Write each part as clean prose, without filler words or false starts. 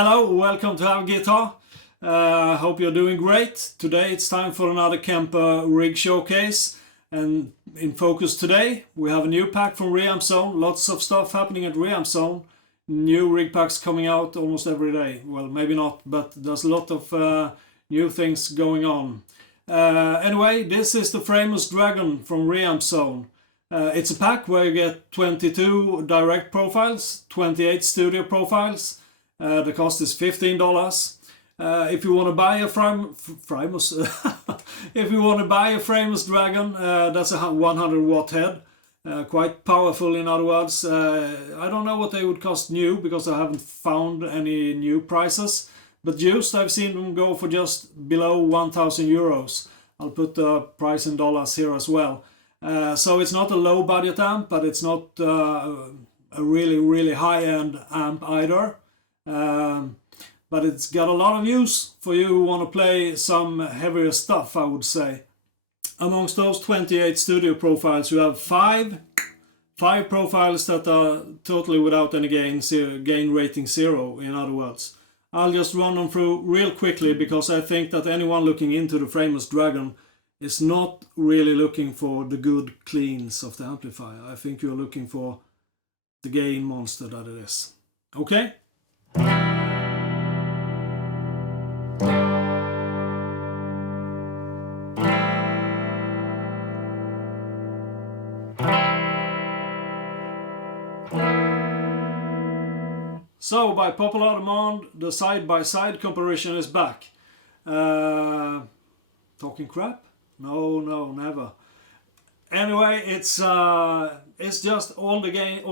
Hello, welcome to Have Guitar. Hope you're doing great. Today it's time for another Kemper rig showcase. And in focus today we have a new pack from ReampZone. Lots of stuff happening at ReampZone. New rig packs coming out almost every day. Well, maybe not, but there's a lot of new things going on. Anyway, this is the Framus Dragon from ReampZone. It's a pack where you get 22 direct profiles, 28 studio profiles. The cost is $15. If you want to buy a Framus, if you want to buy a Framus Dragon, that's a 100 watt head, quite powerful. In other words, I don't know what they would cost new because I haven't found any new prices. But used, I've seen them go for just below 1,000 euros. I'll put the price in dollars here as well. So it's not a low budget amp, but it's not a really high-end amp either. But it's got a lot of use for you who want to play some heavier stuff, I would say. Amongst those 28 studio profiles, you have five profiles that are totally without any gain rating 0, in other words. I'll just run them through real quickly because I think that anyone looking into the Framus Dragon is not really looking for the good cleans of the amplifier. I think you're looking for the gain monster that it is. Okay? So, by popular demand, the side-by-side comparison is back. Talking crap? No, never. Anyway, it's just all the gain.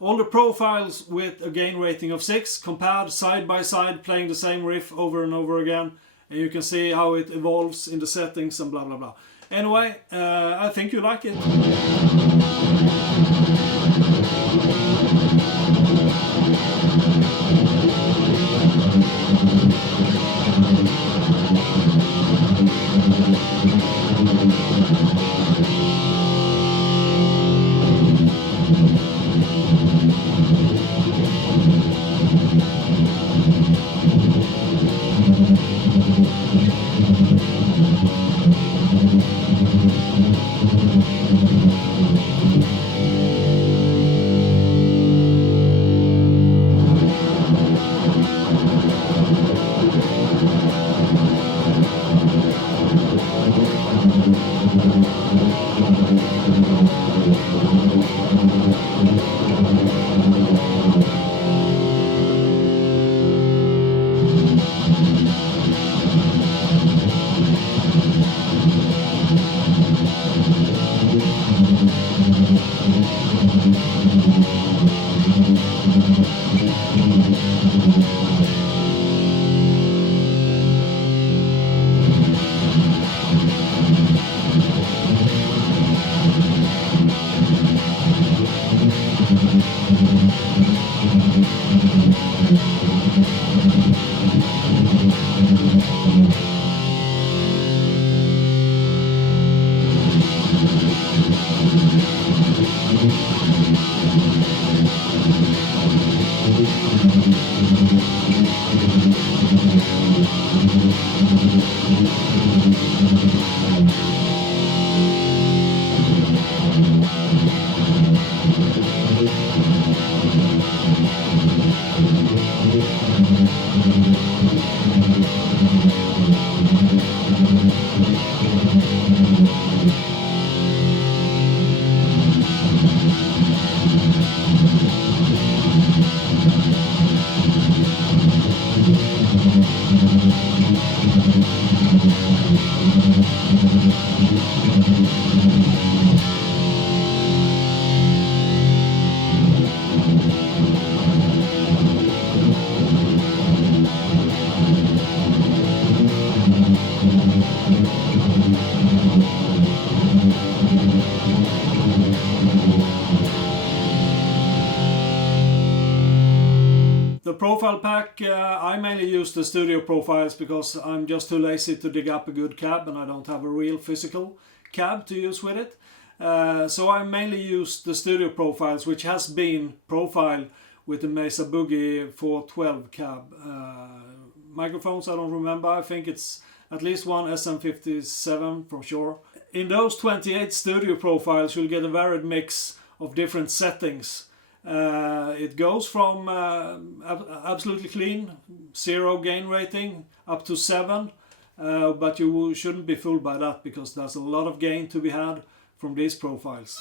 All the profiles with a gain rating of 6 compared side by side, playing the same riff over and over again, and you can see how it evolves in the settings and blah blah blah. Anyway, I think you like it. The profile pack, I mainly use the studio profiles because I'm just too lazy to dig up a good cab and I don't have a real physical cab to use with it. So I mainly use the studio profiles, which has been profile with the Mesa Boogie 412 cab. Microphones I don't remember, I think it's at least one SM57 for sure. In those 28 studio profiles you'll get a varied mix of different settings. It goes from absolutely clean, 0 gain rating, up to 7, but you shouldn't be fooled by that, because there's a lot of gain to be had from these profiles.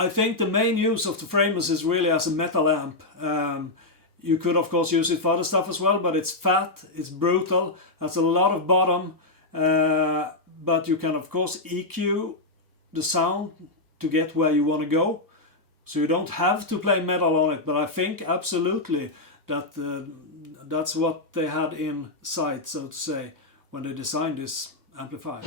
I think the main use of the Framus is really as a metal amp. You could of course use it for other stuff as well, but it's fat, it's brutal, has a lot of bottom, but you can of course EQ the sound to get where you want to go. So you don't have to play metal on it, but I think absolutely that that's what they had in sight, so to say, when they designed this amplifier.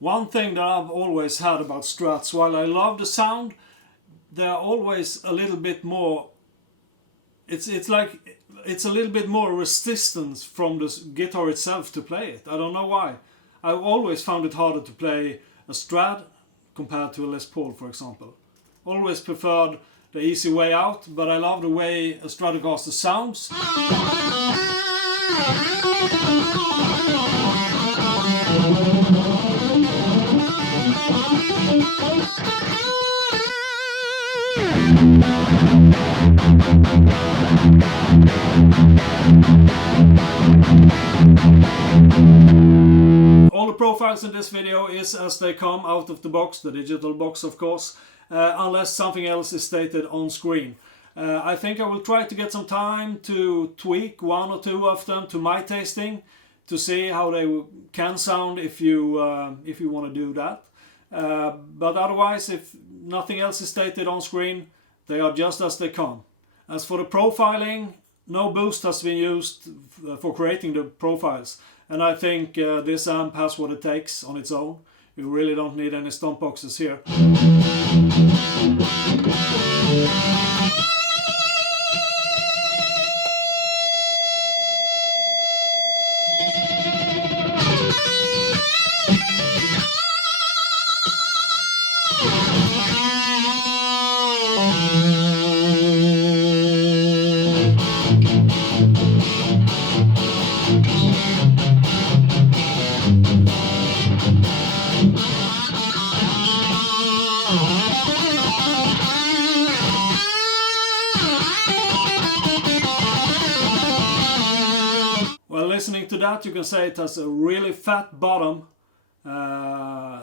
One thing that I've always had about Strats, while I love the sound, they're always a little bit more, it's like it's a little bit more resistance from the guitar itself to play it. I don't know why. I've always found it harder to play a Strat compared to a Les Paul, for example. Always preferred the easy way out, but I love the way a Stratocaster sounds. All the profiles in this video is as they come out of the box, the digital box of course, unless something else is stated on screen. I think I will try to get some time to tweak one or two of them to my tasting, to see how they can sound if you want to do that. But otherwise, if nothing else is stated on screen, they are just as they come. As for the profiling, no boost has been used for creating the profiles, and I think this amp has what it takes on its own. You really don't need any stomp boxes here. Listening to that, you can say it has a really fat bottom.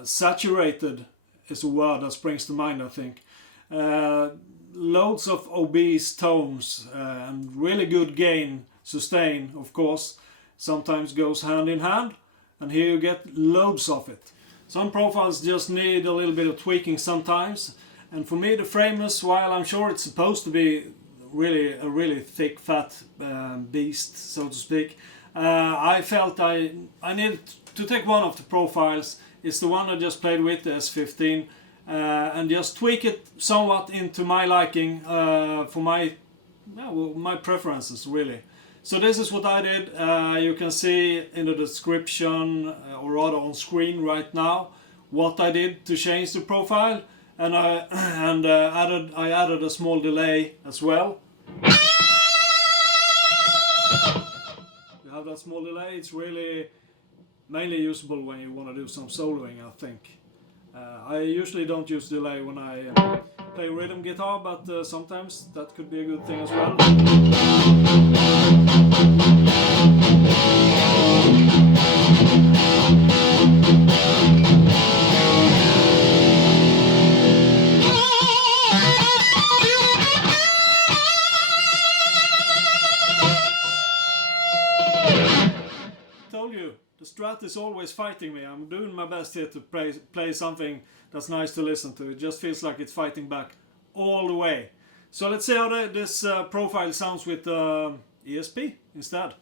Saturated is a word that springs to mind, I think. Loads of obese tones and really good gain. Sustain, of course, sometimes goes hand in hand, and here you get loads of it. Some profiles just need a little bit of tweaking sometimes, and for me the Framus, while I'm sure it's supposed to be really a really thick fat beast, so to speak, I felt I needed to take one of the profiles. It's the one I just played with, the S15, and just tweak it somewhat into my liking, for my preferences really. So this is what I did. You can see in the description, or rather on screen right now, what I did to change the profile, and I added a small delay as well. Have that small delay, it's really mainly usable when you want to do some soloing, I think. I usually don't use delay when I play rhythm guitar, but sometimes that could be a good thing as well. Told you, the Strat is always fighting me. I'm doing my best here to play something that's nice to listen to. It just feels like it's fighting back all the way. So let's see how this profile sounds with ESP instead.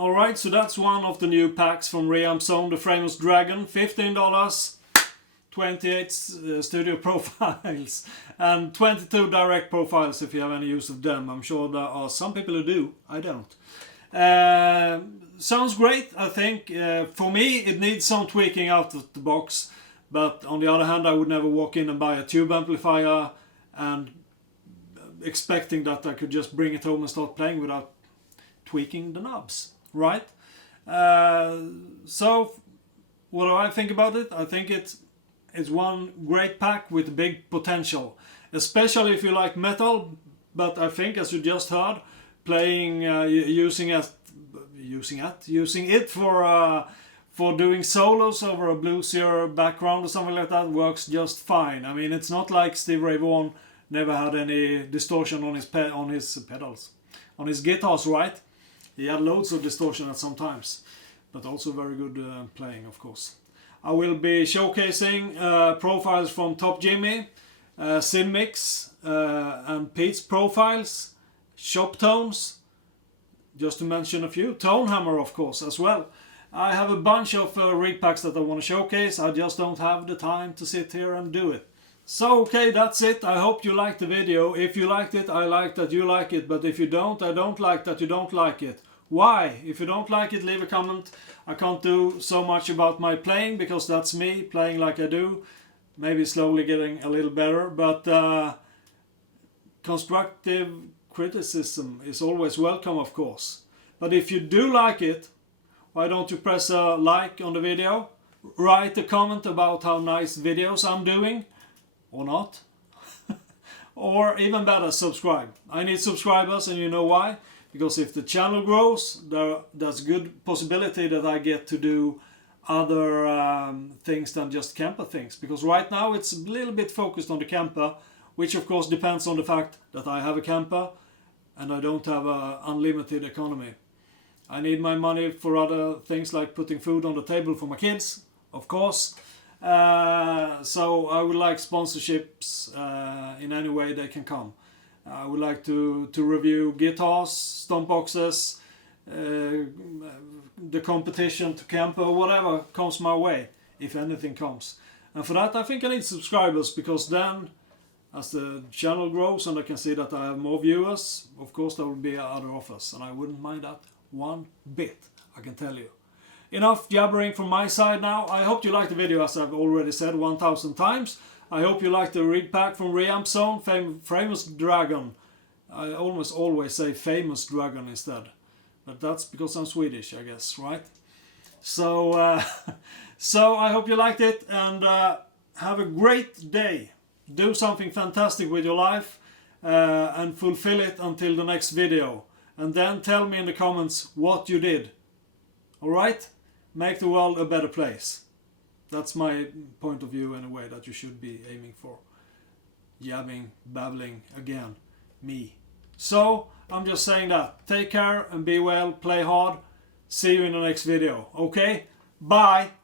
Alright, so that's one of the new packs from ReampZone, the Framus Dragon, $15, 28 studio profiles and 22 direct profiles if you have any use of them. I'm sure there are some people who do, I don't. Sounds great, I think. For me it needs some tweaking out of the box, but on the other hand I would never walk in and buy a tube amplifier and expecting that I could just bring it home and start playing without tweaking the knobs. Right? So what do I think about it? I think it's one great pack with big potential, especially if you like metal, but I think, as you just heard, playing using it for doing solos over a bluesier background or something like that works just fine. I mean, it's not like Steve Ray Vaughan never had any distortion on his pedals, on his guitars, right? He had loads of distortion at some times, but also very good playing, of course. I will be showcasing profiles from Top Jimmy, Sinmix, and Pete's profiles, Shop Tones, just to mention a few. Tonehammer, of course, as well. I have a bunch of rig packs that I want to showcase. I just don't have the time to sit here and do it. So, okay, that's it. I hope you liked the video. If you liked it, I like that you like it. But if you don't, I don't like that you don't like it. Why? If you don't like it, leave a comment. I can't do so much about my playing because that's me playing like I do. Maybe slowly getting a little better, but constructive criticism is always welcome, of course. But if you do like it, why don't you press a like on the video? Write a comment about how nice videos I'm doing, or not. Or even better, subscribe. I need subscribers, and you know why? Because if the channel grows, there's a good possibility that I get to do other things than just Kemper things. Because right now it's a little bit focused on the Kemper, which of course depends on the fact that I have a Kemper and I don't have an unlimited economy. I need my money for other things like putting food on the table for my kids, of course. So I would like sponsorships in any way they can come. I would like to review guitars, stomp boxes, the competition to Kemper, whatever comes my way, if anything comes. And for that I think I need subscribers, because then as the channel grows and I can see that I have more viewers, of course there will be other offers, and I wouldn't mind that one bit, I can tell you. Enough jabbering from my side now. I hope you liked the video, as I've already said 1000 times. I hope you liked the rig pack from ReampZone, Framus Dragon. I almost always say Famous Dragon instead, but that's because I'm Swedish, I guess, right? So, so I hope you liked it, and have a great day. do something fantastic with your life and fulfill it until the next video. And then tell me in the comments what you did. Alright? Make the world a better place. That's my point of view in a way that you should be aiming for. Yabbing, babbling again. Me. So, I'm just saying that. Take care and be well, play hard. See you in the next video. Okay? Bye!